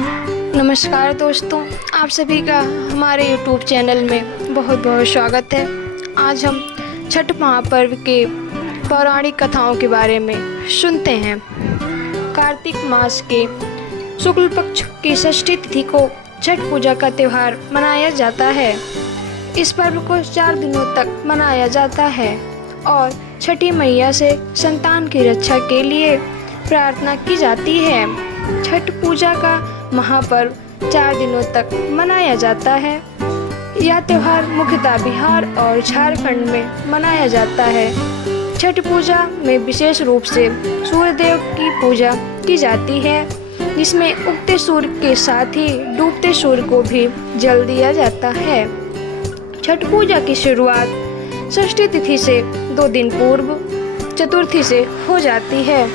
नमस्कार दोस्तों, आप सभी का हमारे YouTube चैनल में बहुत बहुत स्वागत है। आज हम छठ महापर्व के पौराणिक कथाओं के बारे में सुनते हैं। कार्तिक मास के शुक्ल पक्ष की षष्ठी तिथि को छठ पूजा का त्यौहार मनाया जाता है। इस पर्व को 4 दिनों तक मनाया जाता है और छठी मैया से संतान की रक्षा के लिए प्रार्थना की जाती है। छठ पूजा का महापर्व 4 दिनों तक मनाया जाता है। यह त्यौहार मुख्यतः बिहार और झारखंड में मनाया जाता है। छठ पूजा में विशेष रूप से सूर्यदेव की पूजा की जाती है, जिसमें उगते सूर्य के साथ ही डूबते सूर्य को भी जल दिया जाता है। छठ पूजा की शुरुआत षष्ठी तिथि से 2 दिन पूर्व चतुर्थी से हो जाती है,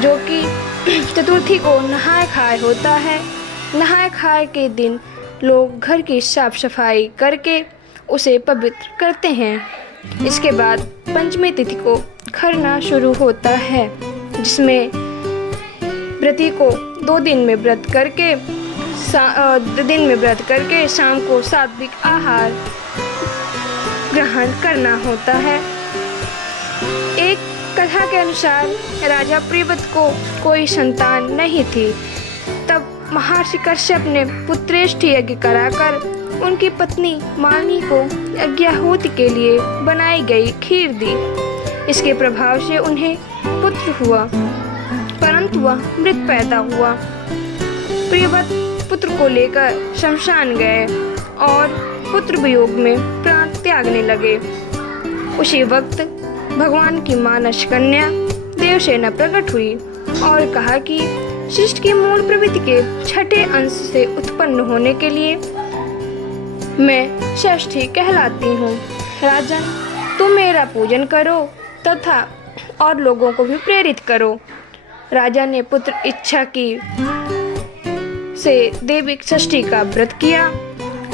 जो कि चतुर्थी को नहाय खाए होता है। नहाय खाए के दिन लोग घर की साफ सफाई करके उसे पवित्र करते हैं। इसके बाद पंचमी तिथि को खरना शुरू होता है, जिसमें व्रती को 2 दिन में व्रत करके शाम को सात्विक आहार ग्रहण करना होता है। एक कथा के अनुसार राजा प्रियव्रत को कोई संतान नहीं थी। तब महर्षि कश्यप ने पुत्रेष्ठ यज्ञ कराकर उनकी पत्नी मालिनी को यज्ञाहुति के लिए बनाई गई खीर दी। इसके प्रभाव से उन्हें पुत्र हुआ, परंतु वह मृत पैदा हुआ। प्रियव्रत पुत्र को लेकर शमशान गए और पुत्र वियोग में प्राण त्यागने लगे। उसी वक्त भगवान की मानस कन्या देवसेना प्रकट हुई और कहा कि सृष्टि की मूल प्रवृत्ति के छठे अंश से उत्पन्न होने के लिए मैं षष्ठी कहलाती हूँ। राजन, तुम मेरा पूजन करो तथा और लोगों को भी प्रेरित करो। राजा ने पुत्र इच्छा की से देवी षष्ठी का व्रत किया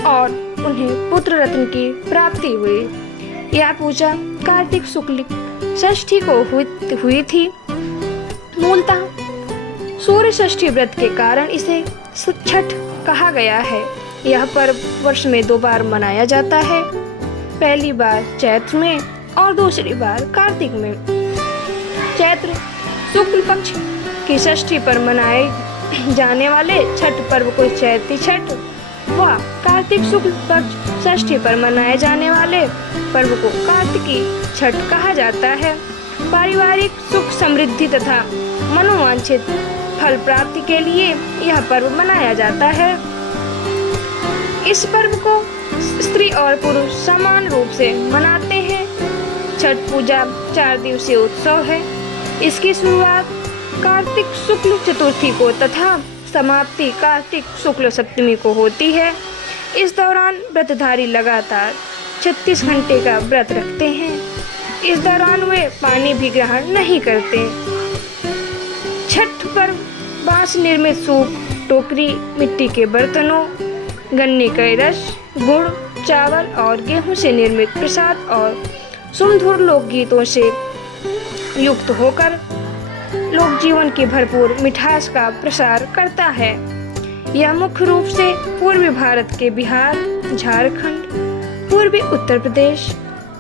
और उन्हें पुत्र रत्न की प्राप्ति हुई। यह पूजा कार्तिक शुक्ल षष्ठी को हुई थी। मूलतः सूर्य षष्ठी व्रत के कारण इसे छठ कहा गया है। यह पर्व वर्ष में 2 बार मनाया जाता है, पहली बार चैत्र में और दूसरी बार कार्तिक में। चैत्र शुक्ल पक्ष की षष्ठी पर मनाए जाने वाले छठ पर्व को चैती छठ व कार्तिक शुक्ल पक्ष षष्ठी पर मनाए जाने वाले पर्व को कार्तिकी छठ कहा जाता है। पारिवारिक सुख समृद्धि तथा मनोवांछित फल प्राप्ति के लिए यह पर्व मनाया जाता है। इस पर्व को स्त्री और पुरुष समान रूप से मनाते हैं। छठ पूजा 4 दिवसीय उत्सव है। इसकी शुरुआत कार्तिक शुक्ल चतुर्थी को तथा समाप्ति कार्तिक शुक्ल सप्तमी को होती है। इस दौरान व्रतधारी लगातार 36 घंटे का व्रत रखते हैं। इस दौरान वे पानी भी ग्रहण नहीं करते। छठ पर्व बांस निर्मित सूप, टोकरी, मिट्टी के बर्तनों, गन्ने का रस, गुड़, चावल और गेहूं से निर्मित प्रसाद और सुमधुर लोकगीतों से युक्त होकर लोक जीवन की भरपूर मिठास का प्रसार करता है। यह मुख्य रूप से पूर्वी भारत के बिहार, झारखंड, पूर्वी उत्तर प्रदेश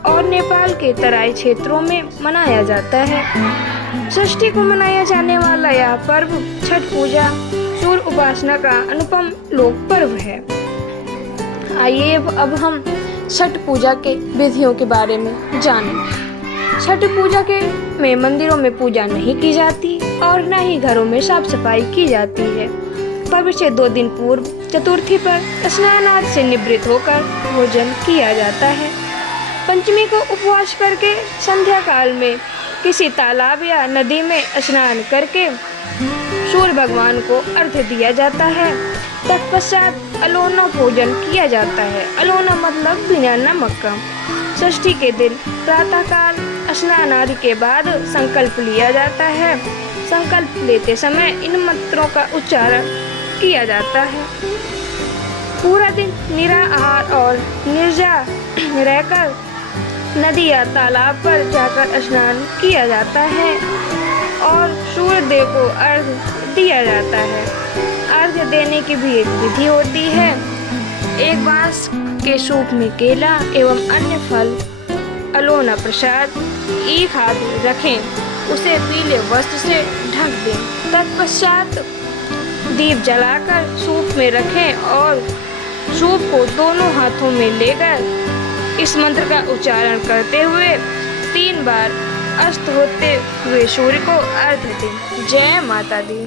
और नेपाल के तराई क्षेत्रों में मनाया जाता है। षष्ठी को मनाया जाने वाला यह पर्व छठ पूजा सूर्य उपासना का अनुपम लोक पर्व है। आइए अब हम छठ पूजा के विधियों के बारे में जानें। छठ पूजा में मंदिरों में पूजा नहीं की जाती और न ही घरों में साफ सफाई की जाती है। पर्व से 2 दिन पूर्व चतुर्थी पर स्नान आदि से निवृत्त होकर भोजन किया जाता है। पंचमी को उपवास करके संध्या काल में किसी तालाब या नदी में स्नान करके सूर्य भगवान को अर्घ्य दिया जाता है। तत्पश्चात अलोना भोजन किया जाता है। अलोना मतलब बिना नमक का। षष्ठी के दिन प्रातःकाल स्नान आदि के बाद संकल्प लिया जाता है। संकल्प लेते समय इन मंत्रों का उच्चारण किया जाता है। पूरा दिन निराहार और निर्जला रहकर नदी या तालाब पर जाकर स्नान किया जाता है और सूर्य देव को अर्घ्य दिया जाता है। अर्घ अर्घ्य देने की भी एक विधि होती है। एक बांस के सूप में केला एवं अन्य फल, अलोना प्रसाद, ईख आदि रखें, उसे पीले वस्त्र से ढक दें। तत्पश्चात दीप जलाकर सूप में रखें और सूप को दोनों हाथों में लेकर इस मंत्र का उच्चारण करते हुए 3 बार अस्त होते हुए सूर्य को अर्घ्य दें। जय माता दी।